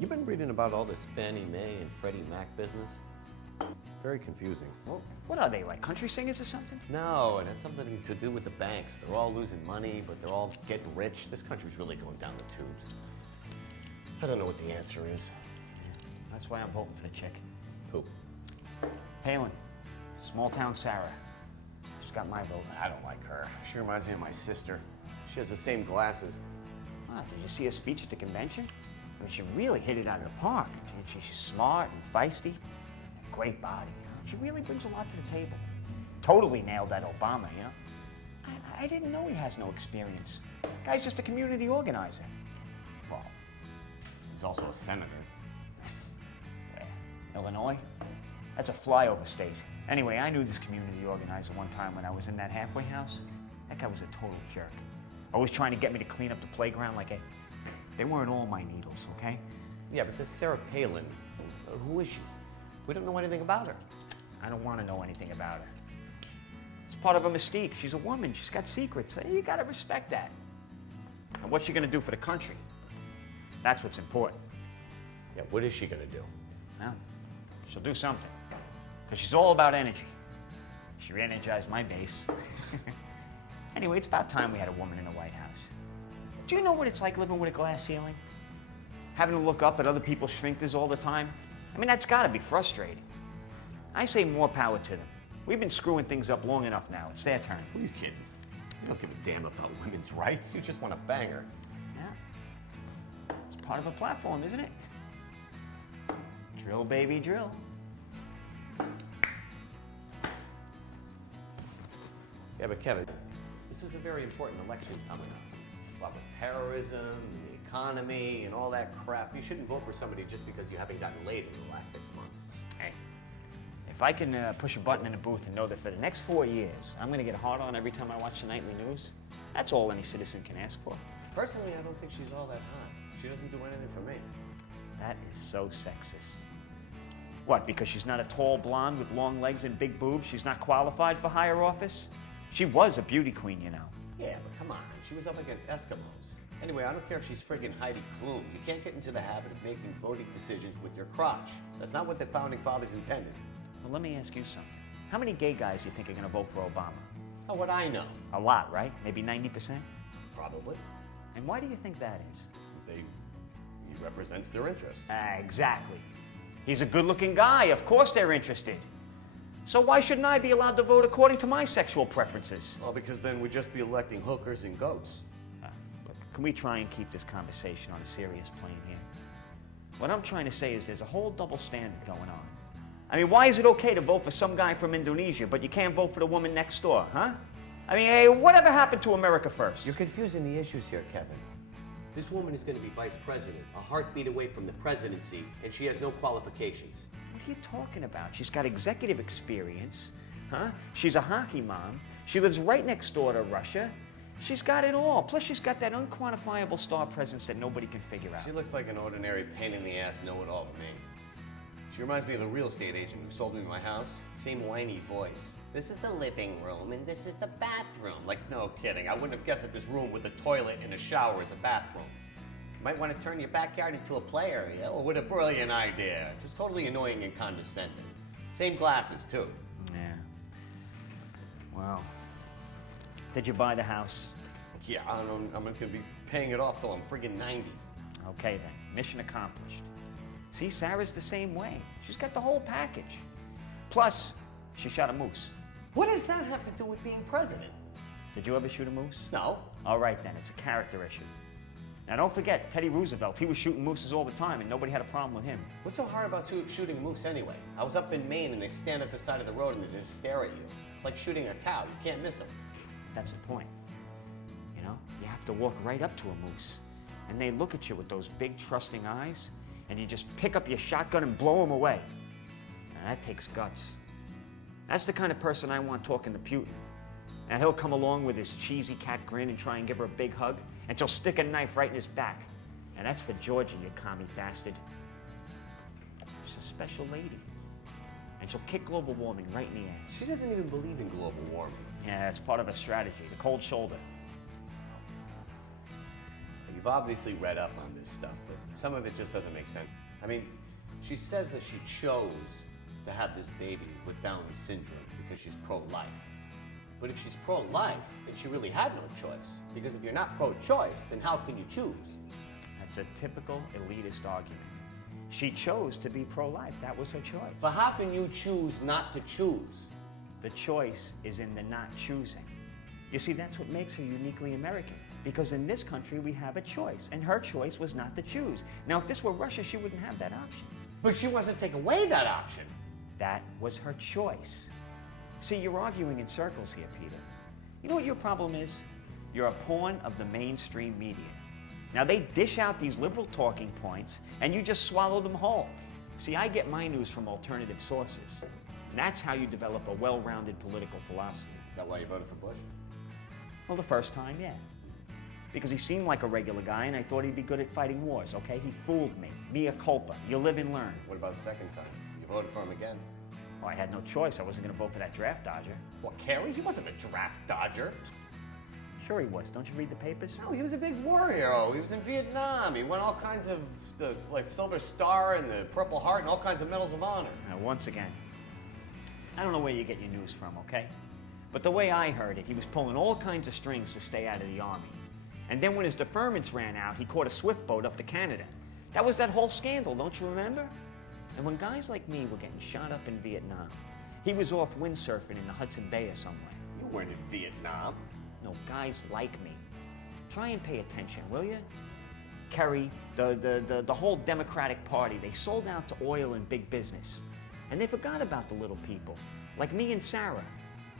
You've been reading about all this Fannie Mae and Freddie Mac business? Very confusing. Well, what are they, like country singers or something? No, it has something to do with the banks. They're all losing money, but they're all getting rich. This country's really going down the tubes. I don't know what the answer is. That's why I'm voting for the chick. Who? Palin. Small town Sarah. She's got my vote. I don't like her. She reminds me of my sister. She has the same glasses. Ah, did you see her speech at the convention? I mean, she really hit it out of the park. She's smart and feisty. Great body, you know? She really brings a lot to the table. Totally nailed that Obama, you know? I didn't know he has no experience. Guy's just a community organizer. Well, he's also a senator. Illinois? That's a flyover state. Anyway, I knew this community organizer one time when I was in that halfway house. That guy was a total jerk. Always trying to get me to clean up the playground like they weren't all my needles, okay? Yeah, but this Sarah Palin, who is she? We don't know anything about her. I don't want to know anything about her. It's part of a mystique. She's a woman. She's got secrets. You got to respect that. And what's she going to do for the country? That's what's important. Yeah, what is she going to do? Well, she'll do something. Because she's all about energy. She re-energized my base. Anyway, it's about time we had a woman in the White House. Do you know what it's like living with a glass ceiling? Having to look up at other people's sphincters all the time? I mean, that's got to be frustrating. I say more power to them. We've been screwing things up long enough now. It's their turn. Who are you kidding? You don't give a damn about women's rights. You just want to bang her. Yeah. It's part of a platform, isn't it? Drill, baby, drill. Yeah, but Kevin, this is a very important election coming up. About with terrorism, the economy, and all that crap. You shouldn't vote for somebody just because you haven't gotten laid in the last 6 months. Hey, if I can push a button in a booth and know that for the next 4 years, I'm going to get hard on every time I watch the nightly news, that's all any citizen can ask for. Personally, I don't think she's all that hot. She doesn't do anything for me. That is so sexist. What, because she's not a tall blonde with long legs and big boobs, she's not qualified for higher office? She was a beauty queen, you know. Yeah, but come on. She was up against Eskimos. Anyway, I don't care if she's friggin' Heidi Klum. You can't get into the habit of making voting decisions with your crotch. That's not what the founding fathers intended. Well, let me ask you something. How many gay guys do you think are going to vote for Obama? Oh, what I know. A lot, right? Maybe 90%? Probably. And why do you think that is? He represents their interests. Exactly. He's a good-looking guy. Of course they're interested. So why shouldn't I be allowed to vote according to my sexual preferences? Well, because then we'd just be electing hookers and goats. Look, can we try and keep this conversation on a serious plane here? What I'm trying to say is there's a whole double standard going on. I mean, why is it okay to vote for some guy from Indonesia, but you can't vote for the woman next door, huh? I mean, hey, whatever happened to America first? You're confusing the issues here, Kevin. This woman is going to be vice president, a heartbeat away from the presidency, and she has no qualifications. What are you talking about? She's got executive experience, huh? She's a hockey mom. She lives right next door to Russia. She's got it all. Plus, she's got that unquantifiable star presence that nobody can figure out. She looks like an ordinary pain-in-the-ass know-it-all to me. She reminds me of the real estate agent who sold me my house. Same whiny voice. This is the living room, and this is the bathroom. Like, no kidding. I wouldn't have guessed that this room with a toilet and a shower is a bathroom. You might want to turn your backyard into a play area. Oh, what a brilliant idea. Just totally annoying and condescending. Same glasses, too. Yeah. Well, did you buy the house? Yeah, I'm going to be paying it off till I'm friggin' 90. Okay, then. Mission accomplished. See, Sarah's the same way. She's got the whole package. Plus, she shot a moose. What does that have to do with being president? Did you ever shoot a moose? No. All right, then. It's a character issue. Now, don't forget, Teddy Roosevelt, he was shooting mooses all the time, and nobody had a problem with him. What's so hard about shooting a moose anyway? I was up in Maine, and they stand at the side of the road, and they just stare at you. It's like shooting a cow. You can't miss them. That's the point. You know, you have to walk right up to a moose, and they look at you with those big, trusting eyes, and you just pick up your shotgun and blow them away. Now, that takes guts. That's the kind of person I want talking to Putin. Now, he'll come along with his cheesy cat grin and try and give her a big hug, and she'll stick a knife right in his back. And that's for Georgia, you commie bastard. She's a special lady. And she'll kick global warming right in the ass. She doesn't even believe in global warming. Yeah, it's part of her strategy, the cold shoulder. Are you obviously read up on this stuff, but some of it just doesn't make sense. I mean, she says that she chose to have this baby with Down syndrome because she's pro-life. But if she's pro-life, then she really had no choice. Because if you're not pro-choice, then how can you choose? That's a typical elitist argument. She chose to be pro-life. That was her choice. But how can you choose not to choose? The choice is in the not choosing. You see, that's what makes her uniquely American. Because in this country, we have a choice. And her choice was not to choose. Now, if this were Russia, she wouldn't have that option. But she wants to take away that option. That was her choice. See, you're arguing in circles here, Peter. You know what your problem is? You're a pawn of the mainstream media. Now, they dish out these liberal talking points, and you just swallow them whole. See, I get my news from alternative sources. And that's how you develop a well-rounded political philosophy. Is that why you voted for Bush? Well, the first time, yeah. Because he seemed like a regular guy, and I thought he'd be good at fighting wars, okay? He fooled me. Mea culpa. You live and learn. What about the second time? You voted for him again? Well, I had no choice. I wasn't going to vote for that draft dodger. What, Kerry? He wasn't a draft dodger. Sure he was. Don't you read the papers? No, he was a big war hero. He was in Vietnam. He won all kinds of the Silver Star and the Purple Heart and all kinds of medals of honor. Now, once again, I don't know where you get your news from, okay? But the way I heard it, he was pulling all kinds of strings to stay out of the Army. And then when his deferments ran out, he caught a swift boat up to Canada. That was that whole scandal, don't you remember? And when guys like me were getting shot up in Vietnam, he was off windsurfing in the Hudson Bay or somewhere. You weren't in Vietnam. No, guys like me. Try and pay attention, will you? Kerry, the whole Democratic Party, they sold out to oil and big business. And they forgot about the little people, like me and Sarah.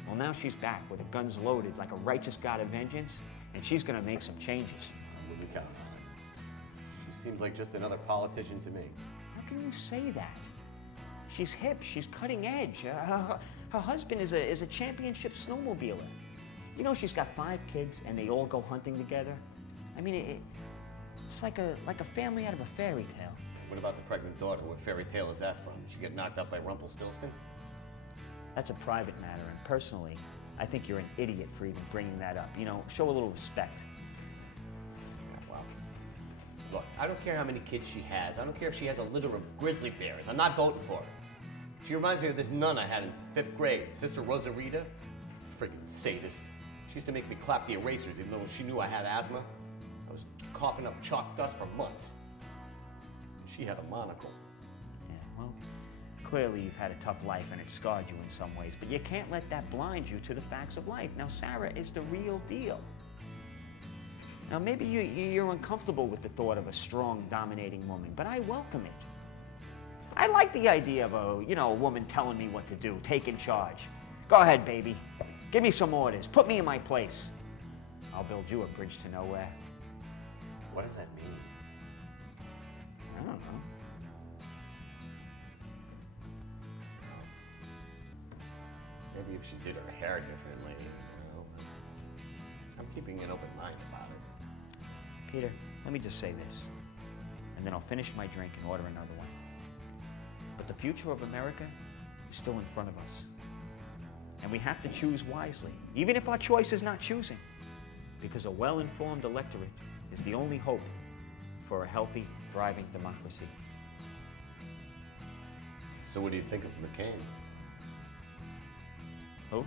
Well, now she's back with her guns loaded like a righteous god of vengeance, and she's gonna make some changes. I wouldn't count on it. She seems like just another politician to me. How can you say that? She's hip, she's cutting edge. Her husband is a championship snowmobiler. You know, she's got 5 kids and they all go hunting together. I mean, it's like a family out of a fairy tale. What about the pregnant daughter? What fairy tale is that from? Did she get knocked up by Rumpelstiltskin? That's a private matter, and personally, I think you're an idiot for even bringing that up. You know, show a little respect. Yeah, well, look, I don't care how many kids she has. I don't care if she has a litter of grizzly bears. I'm not voting for her. She reminds me of this nun I had in 5th grade, Sister Rosarita. Friggin' sadist. She used to make me clap the erasers even though she knew I had asthma. I was coughing up chalk dust for months. She had a monocle. Yeah, well, clearly you've had a tough life and it scarred you in some ways, but you can't let that blind you to the facts of life. Now, Sarah is the real deal. Now, maybe you're uncomfortable with the thought of a strong, dominating woman, but I welcome it. I like the idea of a woman telling me what to do, taking charge. Go ahead, baby. Give me some orders. Put me in my place. I'll build you a bridge to nowhere. What does that mean? I don't know. Maybe if she did her hair differently, you know. I'm keeping an open mind about it. Peter, let me just say this, and then I'll finish my drink and order another one. But the future of America is still in front of us. And we have to choose wisely, even if our choice is not choosing, because a well-informed electorate is the only hope for a healthy, thriving democracy. So what do you think of McCain? Who?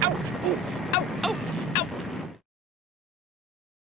Ouch! Ooh, ouch!